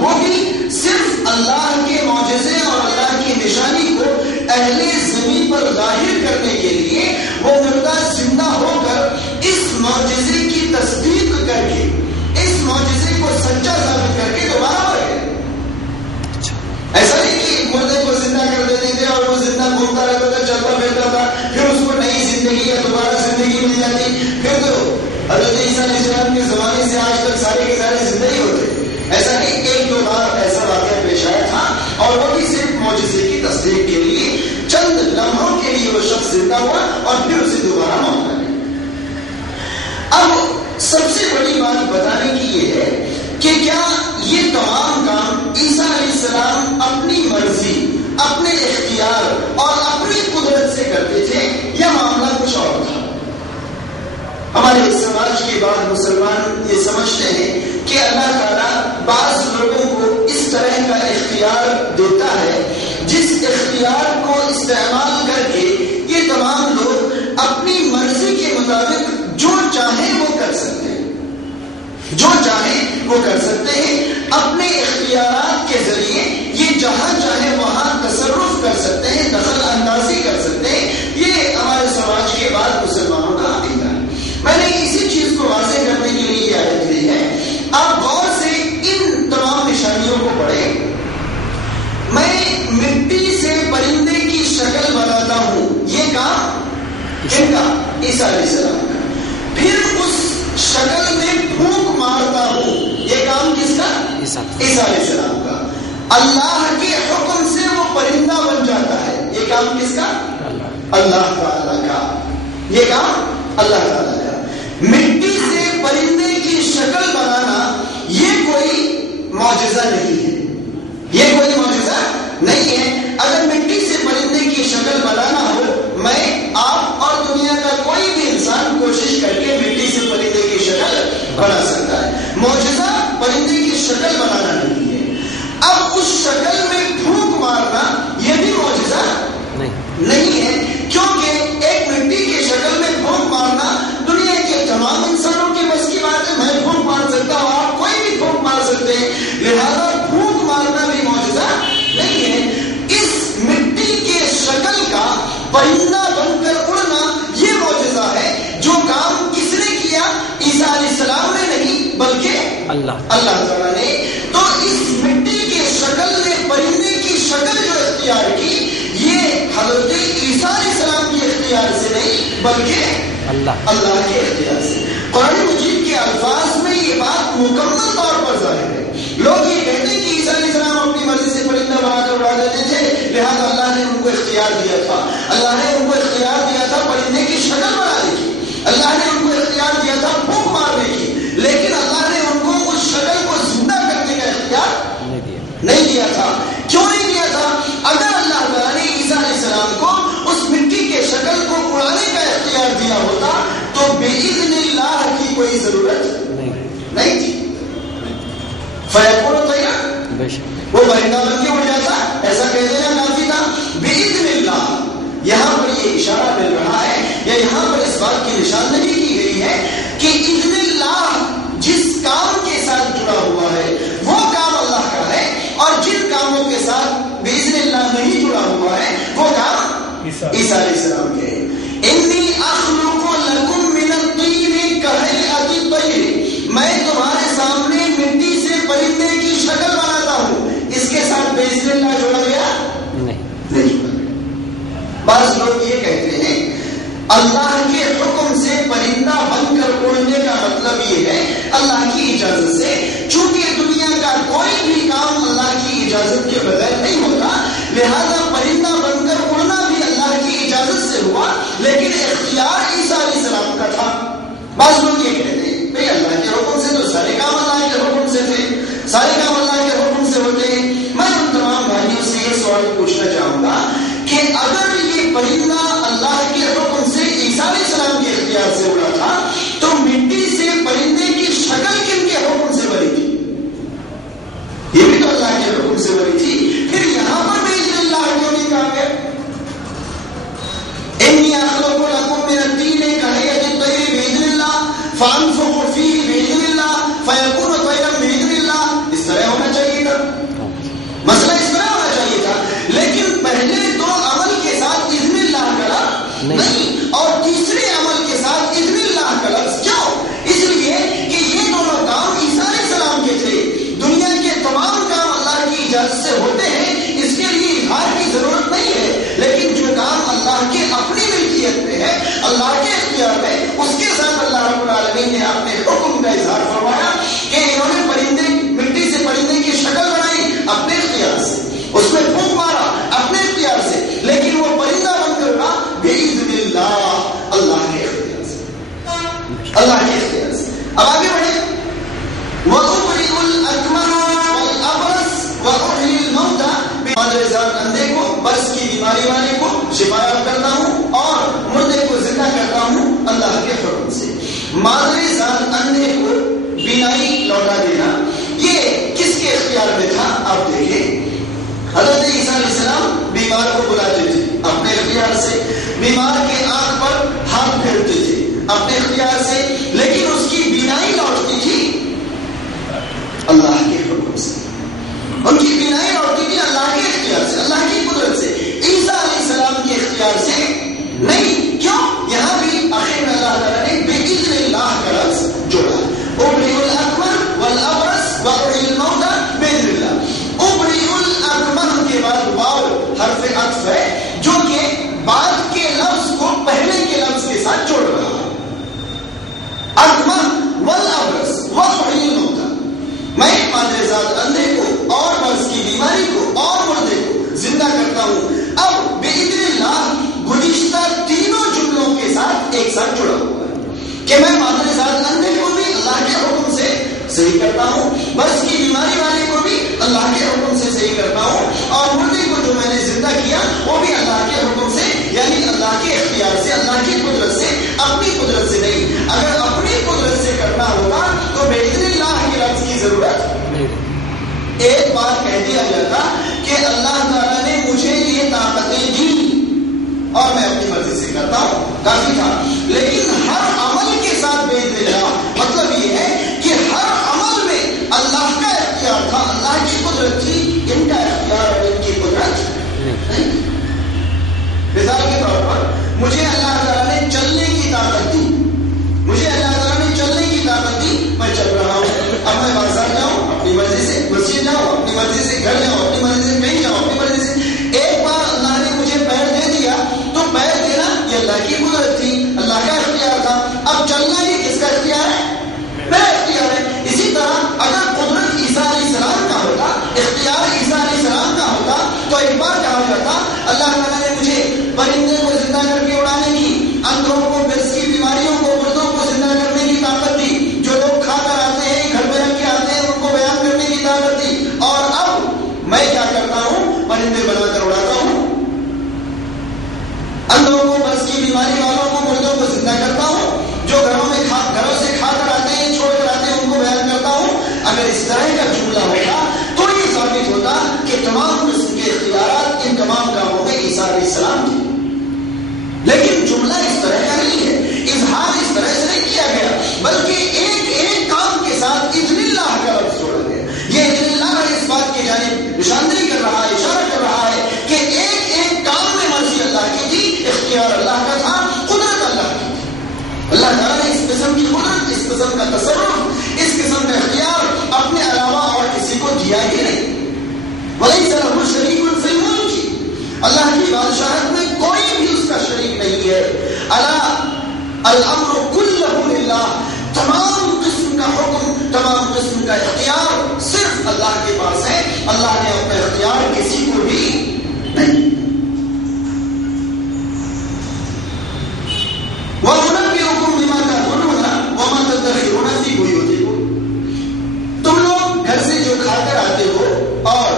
وہ بھی صرف اللہ کے معجزے اور اللہ کی نشانی کو اہل زمین پر ظاہر کرنے کے لیے وہ مردہ زندہ ہو کر اس معجزے کی تصدیق کر کے اس معجزے کو سچا ثابت کر کے دوبارہ مر گئے. ایسا نہیں کہ مردے کو زندہ کر دیتے تھے اور وہ زندہ گھومتا رہتا تھا, چلتا پھرتا تھا, پھر اس کو نئی زندگی یا دوبارہ زندگی مل جاتی, پھر تو حضرت عیسیٰ علیہ السلام کے زمانے سے آج تک سارے کے سارے زندہ ہی ہوتے. ایسا نہیں, ایک دو بار ایسا واقعہ پیش آیا تھا اور وہ بھی صرف معجزے کی تصدیق کے لیے چند لمحوں کے لیے وہ شخص زندہ ہوا اور پھر اسے دوبارہ موت آ گئی. اب سب سے بڑی بات بتانے کی یہ ہے کہ کیا یہ تمام کام عیسیٰ علیہ السلام اپنی مرضی, اپنے اختیار اور اپنی قدرت سے کرتے تھے یا معاملہ کچھ اور تھا؟ ہمارے سماج کے بعد مسلمان یہ سمجھتے ہیں کہ اللہ تعالیٰ بعض لوگوں کو اس طرح کا اختیار دیتا ہے جس اختیار کو استعمال کر کے یہ تمام لوگ اپنی مرضی کے مطابق جو چاہیں وہ کر سکتے ہیں, جو چاہیں وہ کر سکتے ہیں. اپنے اختیارات کے ذریعے یہ جہاں چاہے وہاں تصرف کر سکتے ہیں, دخل اندازی کر سکتے ہیں. یہ ہمارے سماج کے بعد مسلمانوں کا عقیدہ ہے. میں نے اسی چیز کو واضح کرنے کے لیے یہ آیت دی ہے. آپ غور سے ان تمام نشانیوں کو پڑھیں. میں مٹی سے پرندے کی شکل بناتا ہوں, یہ کام کن کا؟ عیسیٰ علیہ السلام کا. پھر اس شکل میں پھونک مارتا ہوں, یہ کام کس کا؟ عیسیٰ علیہ السلام کا. اللہ کے حکم سے وہ پرندہ بن جاتا ہے, یہ کام کس کا؟ اللہ تعالیٰ کا. یہ کام اللہ تعالیٰ کا. مٹی سے پرندے کی شکل بنانا یہ کوئی معجزہ نہیں ہے, یہ کوئی معجزہ نہیں ہے. اگر مٹی سے پرندے کی شکل بنانا ہو, میں, آپ اور دنیا کا کوئی بھی انسان کوشش کر کے مٹی سے پرندے کی شکل بنا سکتا ہے. معجزہ پرندے کی شکل بنانا نہیں ہے. اب اس شکل میں پھونک مارنا یہ بھی معجزہ نہیں ہے, کیونکہ ایک مٹی کی شکل میں پھونک مارنا دنیا کے تمام انسانوں کی بس کی بات ہے. میں پھونک مار سکتا ہوں, آپ کوئی بھی پھونک مار سکتے ہیں, لہذا پھونک مارنا بھی معجزہ نہیں ہے. اس مٹی کے شکل کا پرندہ بن کر اڑنا یہ معجزہ ہے. جو کام کس نے کیا؟ عیسیٰ علیہ السلام نے نہیں بلکہ اللہ تعالیٰ نے. تو اس مٹی کے شکل نے پرندے کی شکل جو اختیار کی, یہ حضرت عیسیٰ علیہ السلام کے اختیار سے نہیں بلکہ اللہ کے اختیار سے. قرآن مجید کے الفاظ میں یہ بات مکمل طور پر ظاہر ہے. لوگ یہ کہتے ہیں کہ عیسیٰ علیہ السلام اپنی مرضی سے پرندہ بنا کر اڑا دیتے تھے, لہذا اللہ نے ان کو اختیار دیا تھا. اللہ نے ان کو اختیار دیا تھا پرندے کی شکل بنانے کی, اللہ نے ان کو اختیار دیا تھا پھونک مارنے کی, لیکن اللہ نے ان کو اس شکل کو زندہ کرنے کا اختیار نہیں دیا تھا. کیوں نہیں دیا تھا؟ اگر اللہ تعالیٰ نے عیسیٰ علیہ السلام کو اس مٹی کے شکل کو اڑانے کا اختیار دیا ہوتا تو بِإِذْنِ اللہ کی کوئی ضرورت نہیں تھی. فیکون طیرا, وہ پرندہ بن کے اڑ جاتا, ایسا کہہ دینا کافی تھا. بِإِذْنِ اللہ, یہاں پر یہ اشارہ مل رہا ہے یا یہاں پر اس بات کی نشاندہی کی گئی ہے کہ اذن اللہ جس کام کے ساتھ جڑا ہوا ہے وہ کام اللہ کا ہے, اور جن کاموں کے ساتھ بِإِذْنِ اللہ نہیں جڑا ہوا ہے وہ کام عیسیٰ علیہ السلام کے. انی اخلق لکم من الطین کہیئۃ الطیر, میں تمہارے سامنے مٹی سے پرندے کی شکل بناتا ہوں. اس کے ساتھ بِإِذْنِ اللہ جوڑا گیا نہیں. بعض لوگ یہ کہتے ہیں اللہ کے حکم سے پرندہ بن کر اڑنے کا مطلب یہ ہے اللہ کی اجازت سے. چونکہ دنیا کا کوئی بھی کام اللہ کی اجازت کے بغیر نہیں ہوتا, لہذا پرندہ بن کر اڑنا بھی اللہ کی اجازت سے ہوا, لیکن اختیار عیسیٰ علیہ السلام کا تھا. بعض لوگ یہ کہتے ہیں بھئی اللہ کے حکم سے تو سارے کام اللہ کے حکم سے تھے, سارے کام اللہ کے حکم سے ہوتے ہیں. میں ان تمام بھائیوں سے یہ سوال پوچھنا چاہوں گا کہ اگر یہ پرندہ اللہ کے حکم سے عیسیٰ علیہ السلام کے اختیار سے اڑا تھا تو مٹی سے پرندے کی شکل کن کے حکم سے بنی تھی؟ یہ بھی تو اللہ کے حکم سے بنی تھی. پھر یہاں پر بِإِذْنِ اللہ کیوں نہیں کہا گیا؟ انی اخلق لکم من الطین کہیئۃ الطیر بِإِذْنِ اللہ فانفخ فیہ بِإِذْنِ اللہ فیکون طیرا بِإِذْنِ اللہ. اس طرح ہونا چاہیے تھا. اللہ کے اختیار میں. اس کے ساتھ اللہ رب العالمین نے اپنے حکم کا اظہار فرمایا کہ انہوں نے پرندے مٹی سے پرندے کی شکل بنائی اپنے اختیار سے, اس میں پھونک مارا اپنے اختیار سے, لیکن وہ پرندہ بن کر اڑا بِإِذْنِ اللَّهِ, اللہ کے اختیار سے, اللہ کے اختیار سے. اب آگے بڑھے. وَأُبْرِئُ الْأَكْمَحَ وَالْأَبْرَصَ وَأُحْيِي الْمَوْتَى, مادرزاد اندھے کو, برس کی بیماری والے کو شفایاب کرتا ہوں اور مردے کو زندہ کرتا ہوں اللہ کے حکم سے. مادرزاد اندھے کو بینائی لوٹا دینا یہ کس کے اختیار میں تھا؟ آپ دیکھیں, حضرت عیسیٰ علیہ السلام بیمار کو بلاتے تھے اپنے اختیار سے, بیمار کے آنکھ پر ہاتھ پھیرتے تھے اپنے اختیار سے, لیکن اس کی بینائی لوٹتی تھی اللہ کے حکم سے, ان کی بینائی لوٹتی تھی اللہ کے اختیار سے, اللہ کی قدرت سے, عیسیٰ علیہ السلام کے اختیار سے نہیں. کیوں؟ یہاں بھی آخر میں اللہ تعالیٰ نے بِإِذْنِ اللَّهِ کا لفظ جوڑا. اُبْرِئُ الْأَكْمَحَ وَالْأَبْرَصَ وَأُحْيِي الْمَوْتَى بِإِذْنِ اللَّهِ. اُبْرِئُ الْأَكْمَحَ کے بعد واو حرف عطف ہے جو کہ بعد کے لفظ کو پہلے کے لفظ کے ساتھ جوڑ رہا ہے. اکمح والابرص وحی الموتى, میں مادرزاد اندھے کو اور برس کی بیماری کو اور مردے کو زندہ کرتا ہوں. اب بِإِذْنِ اللَّهِ گزشتہ تینوں جملوں کے ساتھ ایک ساتھ جڑا ہوا ہے کہ میں مادرزاد اندھے کو بھی اللہ کے حکم سے صحیح کرتا ہوں, برس کی بیماری والے کو بھی اللہ کے حکم سے صحیح کرتا ہوں, اور مردے کو جو میں نے زندہ کیا وہ بھی اللہ کے حکم سے, یعنی اللہ کے اختیار سے, اللہ کی قدرت سے, اپنی قدرت سے نہیں. اگر اپنی قدرت سے کرنا ہوگا تو بِإِذْنِ اللَّهِ کے لفظ کی ضرورت ایک بار کہہ دیا جاتا کہ اللہ تعالیٰ نے مجھے یہ طاقتیں دی اور میں اپنی مرضی سے کرتا ہوں, کافی تھا. لیکن ہر عمل کے ساتھ بِإِذْنِ اللَّهِ مطلب یہ ہے کہ ہر عمل میں اللہ کا اختیار تھا, اللہ کی قدرت تھی, ان کا اختیار اور ان کی قدرت نہیں. مثال کے طور پر مجھے اللہ تعالیٰ نے چلنے کی طاقت دی, مجھے اللہ تعالیٰ نے چلنے کی طاقت دی, میں چل رہا ہوں. اب میں بازار جاؤں اپنی مرضی سے, مسجد جاؤں اپنی مرضی سے, گھر جاؤں اپنی مرضی سے, کہیں جاؤں اپنی مرضی سے. ایک بار اللہ نے مجھے پیر دے دیا تو پیر دینا یہ اللہ کی قدرت تھی, اللہ کا اختیار تھا. اب چلنا یہ کس کا اختیار ہے؟ میرا اختیار ہے. اسی طرح اگر قدرت عیسیٰ علیہ السلام کا ہوتا, اختیار عیسیٰ علیہ السلام کا ہوتا, تو ایک بار کہا جاتا اللہ تعالیٰ نے مجھے پرندے کو زندہ کر کے اڑانے کی, اندھوں کو, برس کی بیماریوں کو, مردوں کو زندہ کرنے کی طاقت دی, جو لوگ کھا کر آتے ہیں گھر میں رکھ کے آتے ہیں ان کو بیان کرنے کی طاقت دی, اور اب میں کیا کرتا ہوں؟ پرندے بنا کر اڑاتا ہوں, اندھوں کو, برس کی بیماری والوں کو, مردوں کو زندہ کرتا ہوں, جو گھروں سے کھا کر آتے ہیں, چھوڑ کر آتے ہیں, ان کو بیان کرتا ہوں. اگر اس طرح کا جملہ ہوتا تو یہ ثابت ہوتا کہ تمام قسم کے اختیارات ان تمام کاموں میں عیسیٰ علیہ السلام تھے. لیکن جملہ اس طرح کا نہیں ہے, اظہار اس طرح سے نہیں کیا گیا, بلکہ ایک ایک کام کے ساتھ اِذْنِ اللَّهِ کا لفظ جوڑا گیا. یہ اِذْنِ اللَّهِ اس بات کی جانب نشاندہی کر رہا ہے, اشارہ کر رہا ہے کہ ایک ایک کام میں مرضی اللہ کی تھی, اختیار اللہ کا تھا, قدرت اللہ کی تھی. اللہ تعالیٰ نے اس قسم کی قدرت, اس قسم کا تصرف, اس قسم کا اختیار اپنے علاوہ اور کسی کو دیا ہی نہیں. وَلَيْسَ لَهُ شَرِيكٌ فِي الْمُلْكِ, اللہ کی بادشاہت میں کوئی بھی اس کا شریک نہیں ہے. أَلَا الْأَمْرُ كُلُّهُ لِلَّهِ, تمام قسم کا حکم, تمام قسم کا اختیار صرف اللہ کے پاس ہے. اللہ نے اپنا اختیار کسی کو بھی نہیں. وَأُنَبِّئُكُم بِمَا تَأْكُلُونَ وَمَا تَدَّخِرُونَ فِي بُيُوتِكُمْ, تم لوگ گھر سے جو کھا کر آتے ہو اور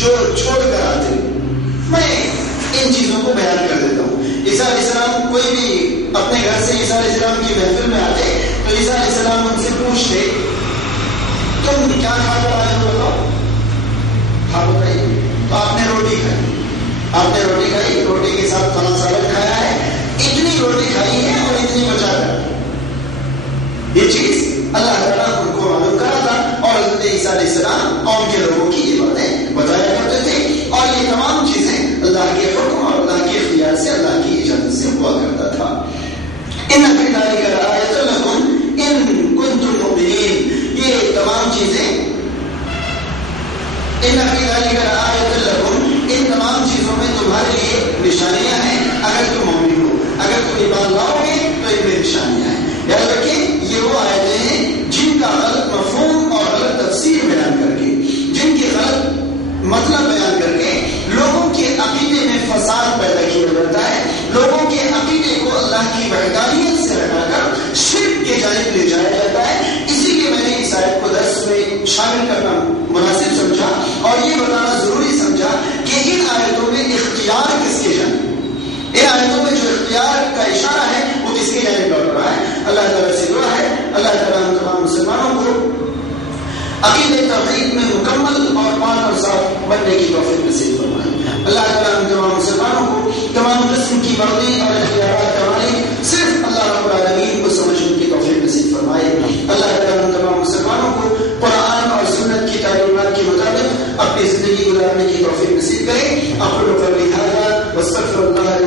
جو چھوڑ کر آتے ہو, میں ان چیزوں کو بیان کر دیتا ہوں. عیسیٰ علیہ السلام کوئی بھی اپنے گھر سے عیسیٰ علیہ السلام کی محفل میں آتے تو عیسیٰ علیہ السلام ان سے پوچھتے تم کیا کھا کر آئے ہو, بتاؤ. ہاں بتائیے. تو آپ نے روٹی کھائی, آپ نے روٹی کھائی, روٹی کے ساتھ تھوڑا سالن کھایا ہے, اتنی روٹی کھائی ہے اور اتنی بچا کر. یہ چیز اللہ تعالیٰ ان کو معلوم کرا تھا, اور حضرت عیسیٰ علیہ السلام قوم کے لوگوں کی یہ باتیں بتایا کرتے تھے, اور یہ تمام چیزیں اللہ کے حکم اور اللہ کے اختیار سے, اللہ کی اجازت سے ہوا کرتا تھا. ان فی ذلک لآیۃ لکم ان کنتم مؤمنین, یہ تمام چیزیں, ان فی ذلک لآیۃ لکم, ان تمام چیزوں میں تمہارے لیے نشانیاں ہیں اگر تم مومن ہو. اگر تم ایمان لاؤ گے تو ان میں نشانیاں ہیں. یاد رکھیں یہ وہ آیتیں ہیں جن کا غلط مفہوم اور غلط تفسیر بیان کر کے، جن کے غلط مطلب بیان کر کے لوگوں کے عقیدے میں فساد پیدا کیا جاتا ہے، لوگوں کے عقیدے کو اللہ کی وحدانیت سے ہٹا کر شرک کے جانب لے جایا جاتا ہے. اسی لیے میں نے اس آیت کو درس میں شامل کرنا مناسب سمجھا اور یہ بتانا ضروری سمجھا کہ ان آیتوں میں اختیار کس کے جانب، ان آیتوں میں جو اختیار کا اشارہ ہے وہ کس کے جانب لوٹ رہا ہے. اللہ تعالیٰ سے دعا ہے اللہ تعالیٰ ہم تمام مسلمانوں کو عقیدہ توحید میں مکمل اور پاک اور صاف بننے کی توفیق نصیب فرمائے. اللہ تعالیٰ ہم تمام مسلمانوں کو تمام قسم کی مرضی اور اختیارات کروانے صرف اللہ رب العالمین کو سمجھنے کی توفیق نصیب فرمائے. اللہ تعالیٰ ہم تمام مسلمانوں کو قرآن اور سنت کی تعلیمات کے مطابق اپنی زندگی گزارنے کی توفیق نصیب کرے. اقول قولی ھذا واستغفر اللہ